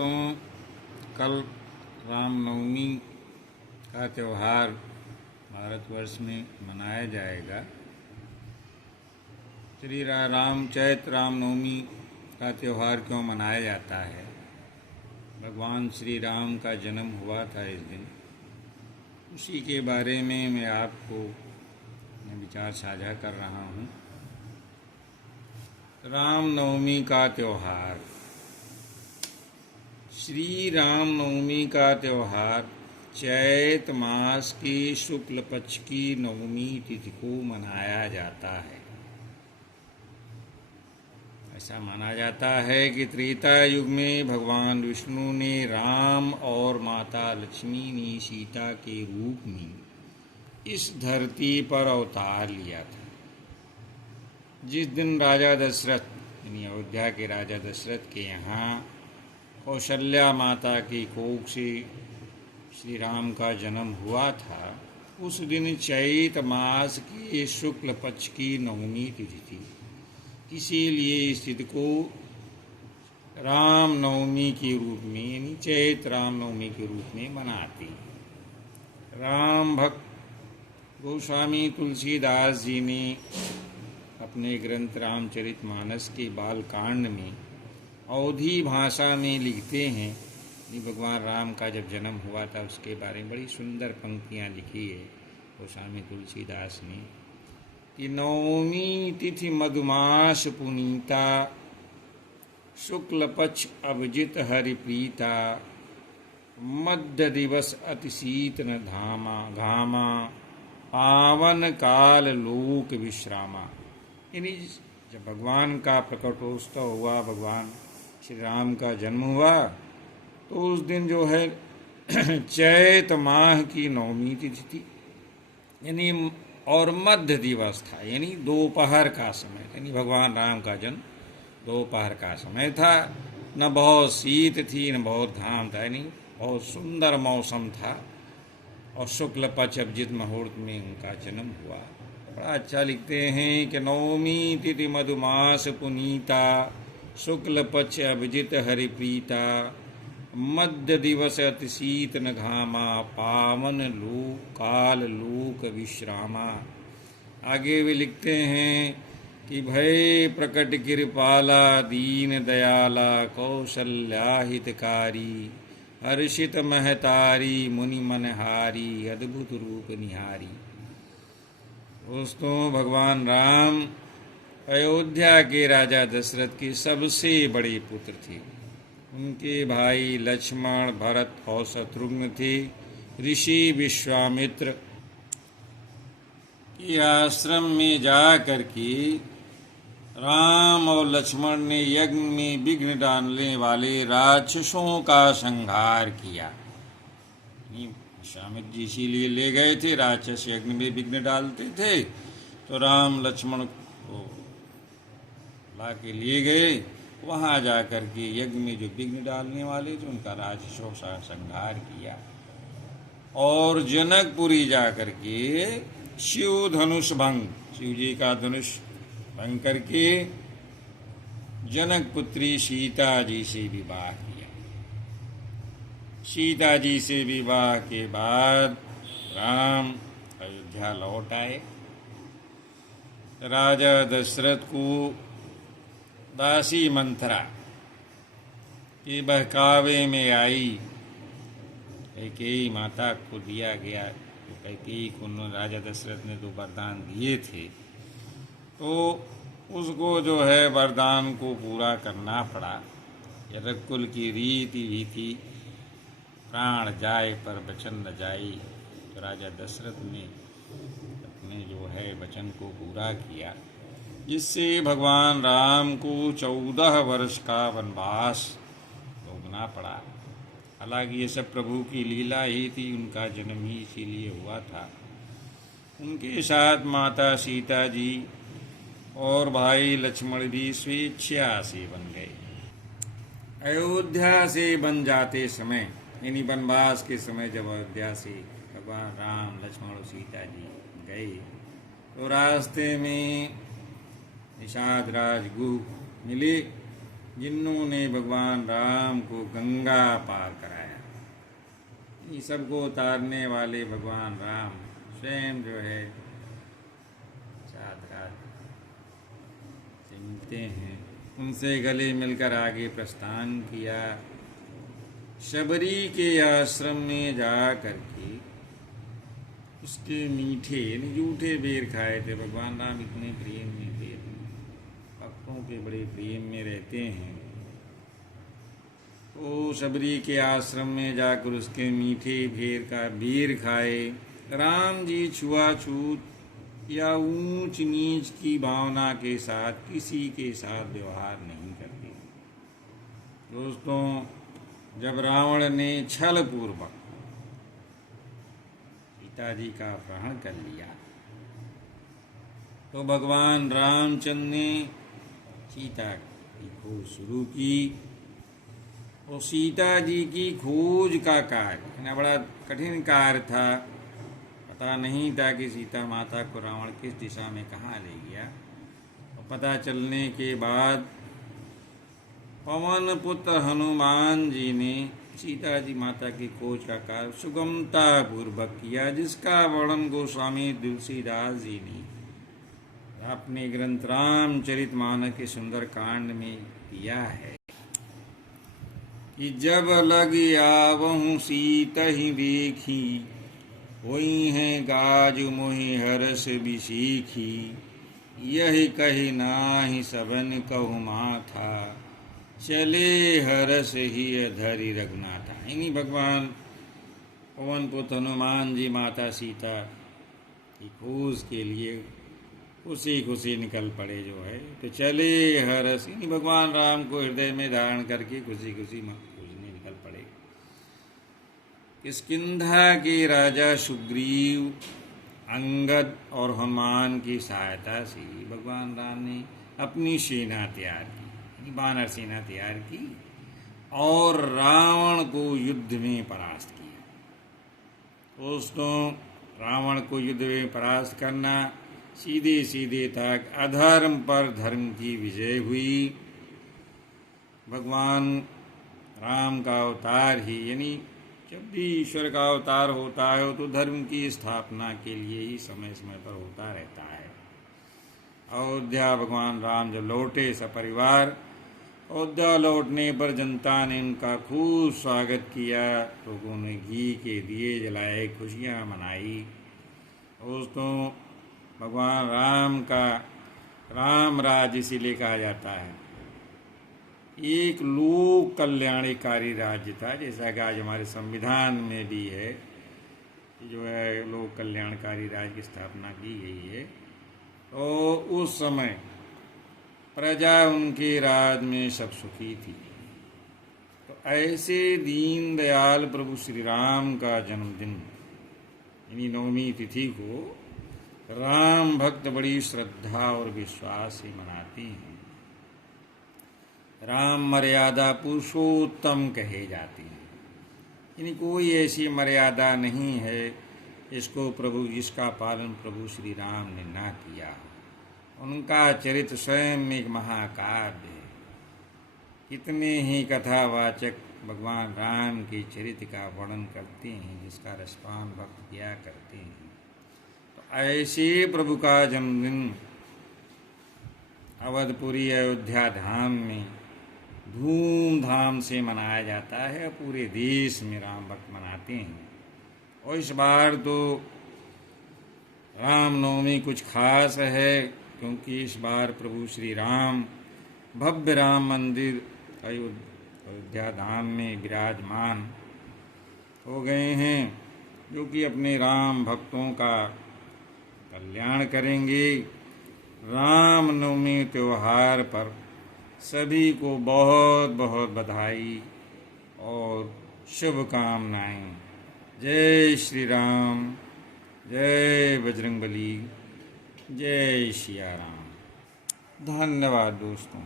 भक्तों, कल रामनवमी का त्यौहार भारतवर्ष में मनाया जाएगा। श्री राम चैत्र रामनवमी का त्यौहार क्यों मनाया जाता है? भगवान श्री राम का जन्म हुआ था इस दिन, उसी के बारे में मैं आपको विचार साझा कर रहा हूँ। रामनवमी का त्यौहार, श्री रामनवमी का त्यौहार चैत मास की शुक्ल पक्ष की नवमी तिथि को मनाया जाता है। ऐसा माना जाता है कि त्रेता युग में भगवान विष्णु ने राम और माता लक्ष्मी ने सीता के रूप में इस धरती पर अवतार लिया था। जिस दिन राजा दशरथ यानी अयोध्या के राजा दशरथ के यहाँ कौशल्या माता की कोख से श्री राम का जन्म हुआ था, उस दिन चैत मास की शुक्ल पक्ष की नवमी तिथि थी। इसीलिए इस तिथि को राम नवमी के रूप में यानी चैत रामनवमी के रूप में मनाते हैं। राम भक्त गोस्वामी तुलसीदास जी ने अपने ग्रंथ रामचरितमानस के बालकांड में अवधी भाषा में लिखते हैं कि भगवान राम का जब जन्म हुआ था उसके बारे में बड़ी सुंदर पंक्तियाँ लिखी है गोस्वामी तुलसीदास ने कि नवमी तिथि मधुमास पुनीता, शुक्ल पक्ष अभिजित हरिप्रीता, मध्य दिवस अति शीतन घामा, पावन काल लोक विश्रामा। यानी जब भगवान का प्रकटोत्सव हुआ, भगवान श्री राम का जन्म हुआ, तो उस दिन जो है चैत माह की नवमी तिथि थी, यानी और मध्य दिवस था, यानी दोपहर का समय, यानी भगवान राम का जन्म दोपहर का समय था। न बहुत शीत थी न बहुत घाम था, यानी बहुत सुंदर मौसम था और शुक्ल पक्ष अभिजित मुहूर्त में उनका जन्म हुआ। बड़ा अच्छा लिखते हैं कि नवमी तिथि मधुमास पुनीता, शुक्ल पक्ष अभिजित हरिप्रीता, मध्य दिवस अति शीतन घामा, पावन काल लोक विश्रामा। आगे भी लिखते हैं कि भय प्रकट कृपाला, दीन दयाला, कौशल्या हितकारी, हर्षित महतारी, मुनि मनहारी, अद्भुत रूप निहारी। दोस्तों, भगवान राम अयोध्या के राजा दशरथ के सबसे बड़े पुत्र थे। उनके भाई लक्ष्मण, भरत और शत्रुघ्न थे। ऋषि विश्वामित्र के आश्रम में जा करके राम और लक्ष्मण ने यज्ञ में विघ्न डालने वाले राक्षसों का संहार किया। विश्वामित्र जी इसीलिए ले गए थे, राक्षस यज्ञ में विघ्न डालते थे, तो राम लक्ष्मण को ला के लिए गए। वहाँ जा कर के यज्ञ में जो विघ्न डालने वाले थे उनका राक्षसों का संहार किया और जनकपुरी जा कर के शिव धनुष भंग, शिव जी का धनुष भंग करके जनक पुत्री सीता जी से विवाह किया। सीता जी से विवाह के बाद राम अयोध्या लौट आए। राजा दशरथ को दासी मंथरा के बहकावे में आई, कैकेयी माता को दिया गया। तो कैकेयी को राजा दशरथ ने जो वरदान दिए थे, तो उसको जो है वरदान को पूरा करना पड़ा। यदकुल की रीति भी थी, प्राण जाए पर वचन न जाई। तो राजा दशरथ ने अपने जो है वचन को पूरा किया, जिससे भगवान राम को 14 वर्ष का वनवास भोगना पड़ा। हालांकि ये सब प्रभु की लीला ही थी, उनका जन्म ही इसीलिए हुआ था। उनके साथ माता सीता जी और भाई लक्ष्मण भी स्वेच्छा से बन गए। अयोध्या से बन जाते समय, यानी वनवास के समय, जब अयोध्या से भगवान राम लक्ष्मण और सीता जी गए, तो रास्ते में निषाद राज गुह मिले, जिन्होंने भगवान राम को गंगा पार कराया। इन सबको उतारने वाले भगवान राम स्वयं जो है साक्षात से मिलते हैं। उनसे गले मिलकर आगे प्रस्थान किया। शबरी के आश्रम में जा करके उसके मीठे जूठे बेर खाए थे। भगवान राम इतने प्रेम में थे, भक्तों के बड़े प्रेम में रहते हैं। तो शबरी के आश्रम में जाकर उसके मीठे बेर खाए। राम जी छुआछूत या ऊंच नीच की भावना के साथ किसी के साथ व्यवहार नहीं करते। दोस्तों, जब रावण ने छल पूर्वक सीता जी का अपहरण कर लिया तो भगवान रामचंद्र ने सीता की खोज शुरू की। और सीता जी की खोज का कार्य बड़ा कठिन कार्य था। पता नहीं था कि सीता माता को रावण किस दिशा में कहाँ ले गया। और पता चलने के बाद पवन पुत्र हनुमान जी ने सीता जी माता की खोज का कार्य सुगमता पूर्वक किया, जिसका वर्णन गोस्वामी तुलसीदास जी ने अपने ग्रंथ रामचरितमानस के सुंदर कांड में किया है कि जब लग आवहु सीता ही देखी, होई है गाज मोहि हरस बिसीखी, यही कही नाही सबन कहु माथा, चले हरस ही धरि रघुनाथा। इन्हीं भगवान पवन पुत्र हनुमान जी माता सीता की खोज के लिए खुशी खुशी निकल पड़े जो है। तो चले हरस, इन्हीं भगवान राम को हृदय में धारण करके खुशी खुशी खोजने निकल पड़े। किष्किंधा के राजा सुग्रीव, अंगद और हनुमान की सहायता से भगवान राम ने अपनी सेना तैयार की, वानर सेना तैयार की और रावण को युद्ध में परास्त किया। दोस्तों, रावण को युद्ध में परास्त करना सीधे सीधे तक अधर्म पर धर्म की विजय हुई। भगवान राम का अवतार ही, यानी जब भी ईश्वर का अवतार होता है तो धर्म की स्थापना के लिए ही समय समय पर होता रहता है। अयोध्या भगवान राम जब लौटे सपरिवार, अयोध्या लौटने पर जनता ने उनका खूब स्वागत किया। लोगों ने घी के दिए जलाए, खुशियाँ मनाई। दोस्तों, भगवान राम का राम राज्य इसीलिए कहा जाता है एक लोक कल्याणकारी राज्य था, जैसा कि आज हमारे संविधान में भी है जो है लोक कल्याणकारी राज्य की स्थापना की गई है। तो उस समय प्रजा उनके राज में सब सुखी थी। तो ऐसे दीन दयाल प्रभु श्री राम का जन्मदिन यानी नवमी तिथि को राम भक्त बड़ी श्रद्धा और विश्वास से मनाते हैं। राम मर्यादा पुरुषोत्तम कहे जाते हैं, यानी कोई ऐसी मर्यादा नहीं है जिसका पालन प्रभु श्री राम ने ना किया। उनका चरित्र स्वयं एक महाकाव्य है। कितने ही कथावाचक भगवान राम के चरित्र का वर्णन करते हैं, जिसका रसपान भक्त किया करते हैं। तो ऐसे प्रभु का जन्मदिन अवधपुरी अयोध्या धाम में धूमधाम से मनाया जाता है। पूरे देश में राम भक्त मनाते हैं। और इस बार तो रामनवमी कुछ खास है, क्योंकि इस बार प्रभु श्री राम भव्य राम मंदिर अयोध्या धाम में विराजमान हो गए हैं, जो कि अपने राम भक्तों का कल्याण करेंगे। रामनवमी त्यौहार पर सभी को बहुत बहुत बधाई और शुभकामनाएं। जय श्री राम, जय बजरंगबली, जय सिया राम। धन्यवाद दोस्तों।